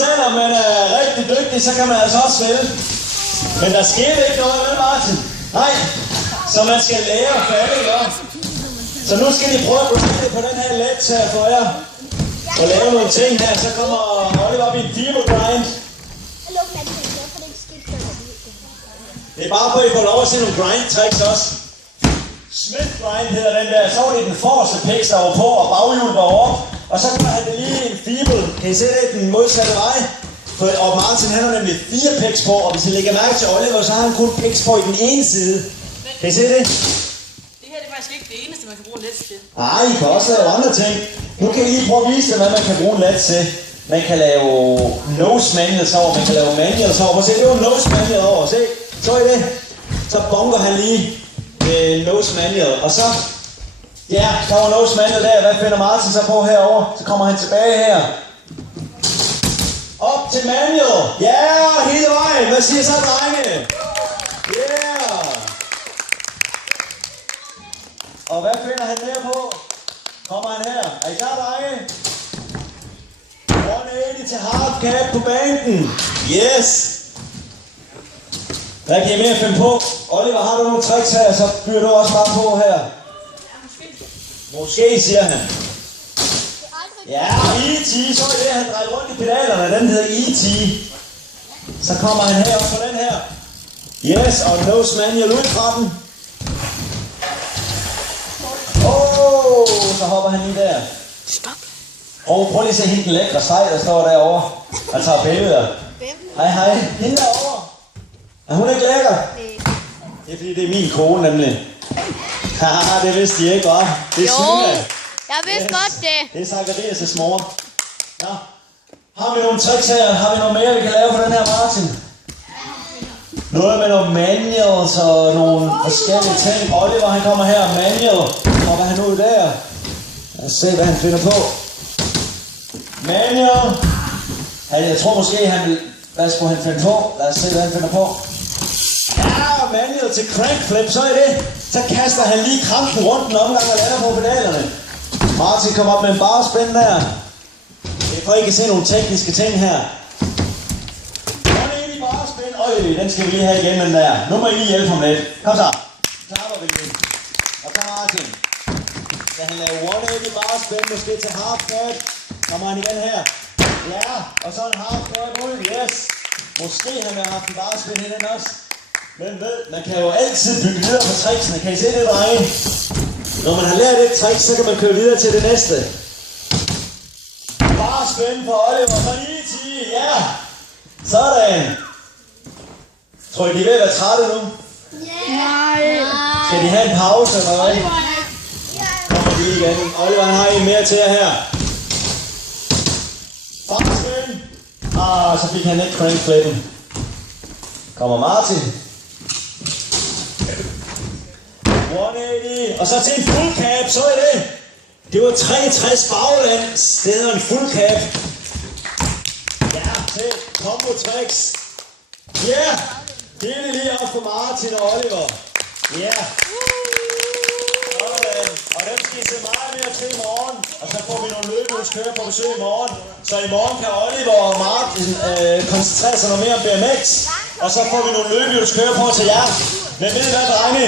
selvom man er rigtig dygtig, så kan man altså også svælge. Men der skete ikke noget med Martin. Nej, så man skal lære at falde, ikke? Så nu skal de prøve at gå på den her let her for jer. Og lave nogle ting her, så kommer Oliver op i en feeble grind. Det er bare på, at I får lov at se nogle grind tricks også. Smith grind hedder den der, så var det den forreste pix, der var på, og baghjulet var over. Og så gør han det lige en feeble. Kan I se det? Den modsatte vej. Og Martin han har nemlig 4 pix på, og hvis I lægger mærke til Oliver, så har han kun pix på i den ene side. Kan I se det? Det her det er faktisk ikke det eneste, man kan bruge en let til. Nej, I kan også lave andre ting. Nu kan I lige prøve at vise jer, hvad man kan bruge en let til. Man kan lave nose manuals over, man kan lave manuals over. Prøv at se, det var en nose manual over. Se, så I det? Så bunker han lige nose manual. Og så, ja, der var nose manual der. Hvad finder Martin så på herover? Så kommer han tilbage her. Op til manual. Ja, hele vejen. Hvad siger så, drenge? Yeah. Og hvad finder han mere på? Kommer han her. Er I klar, drenge? 180 til half cap på bænken. Yes. Hvad kan I mere finde på? Oliver, har du nogle tricks her, så byder du også bare på her. Måske, siger han. Ja, E.T. Så er det, han drejer rundt i pedalerne. Den hedder E.T. Så kommer han her også på den her. Yes, og nose manual ud fra den. Så hopper han lige der. Og prøv lige at se hende den lækre sej, der står derovre. Han tager billeder. Hej, hej. Hende derovre. Er hun ikke lækker? Det er fordi, det er min kone nemlig. Haha, det vidste de ikke, hva'? Det er Sina. Jeg vidste godt det. Det er Zacharias' mor. Ja. Har vi nogle tricks her? Har vi noget mere, vi kan lave på den her Martin? Noget med nogle manuals og nogle forskellige ting. Oliver, han kommer her. Manual. Hopper han ud der. Lad os se, hvad han finder på. Manual. Jeg tror måske, han vil... Hvad skulle han finde på? Lad os se, hvad han finder på. Ja, manual til crankflip. Så er det. Så kaster han lige krampen rundt en omgang og lander på pedalerne. Martin kommer op med en barspænd der. Det er for, I kan se nogle tekniske ting her. Sådan en i barspænd. Øj, den skal vi lige have igen, den der. Nu må I lige hjælpe ham lidt. Kom så. Klapper vi lige. Og så Martin. Skal han lave 180 barspænd, måske til half cap. Kommer han igen her. Ja, og så en half cap ud. Yes. Måske han har haft en barspænd i den også. Men ved, man kan jo altid bygge videre på tricksene. Kan I se det, drenge? Når man har lært et trick, så kan man køre videre til det næste. Bare spænd for Oliver fra E.T. Ja! Sådan! Tror I, de er ved at være trætte nu? Nej. Skal de have en pause eller hvad? Kommer de igen. Oliver han har en mere til jer her. Bare spænd! Så fik han ikke crankflippen. Kommer Martin. 180, og så til en full cap, så er det. Det var 63 baglands. Det hedder en full cap. Ja, til combo tricks. Ja, det er det lige op for Martin og Oliver. Ja. Og dem skal I se meget mere til i morgen. Og så får vi nogle løbehjulskører på besøg i morgen. Så i morgen kan Oliver og Martin koncentrere sig noget mere om BMX. Og så får vi nogle løbehjulskører på til jer. Men ved I hvad, drenge?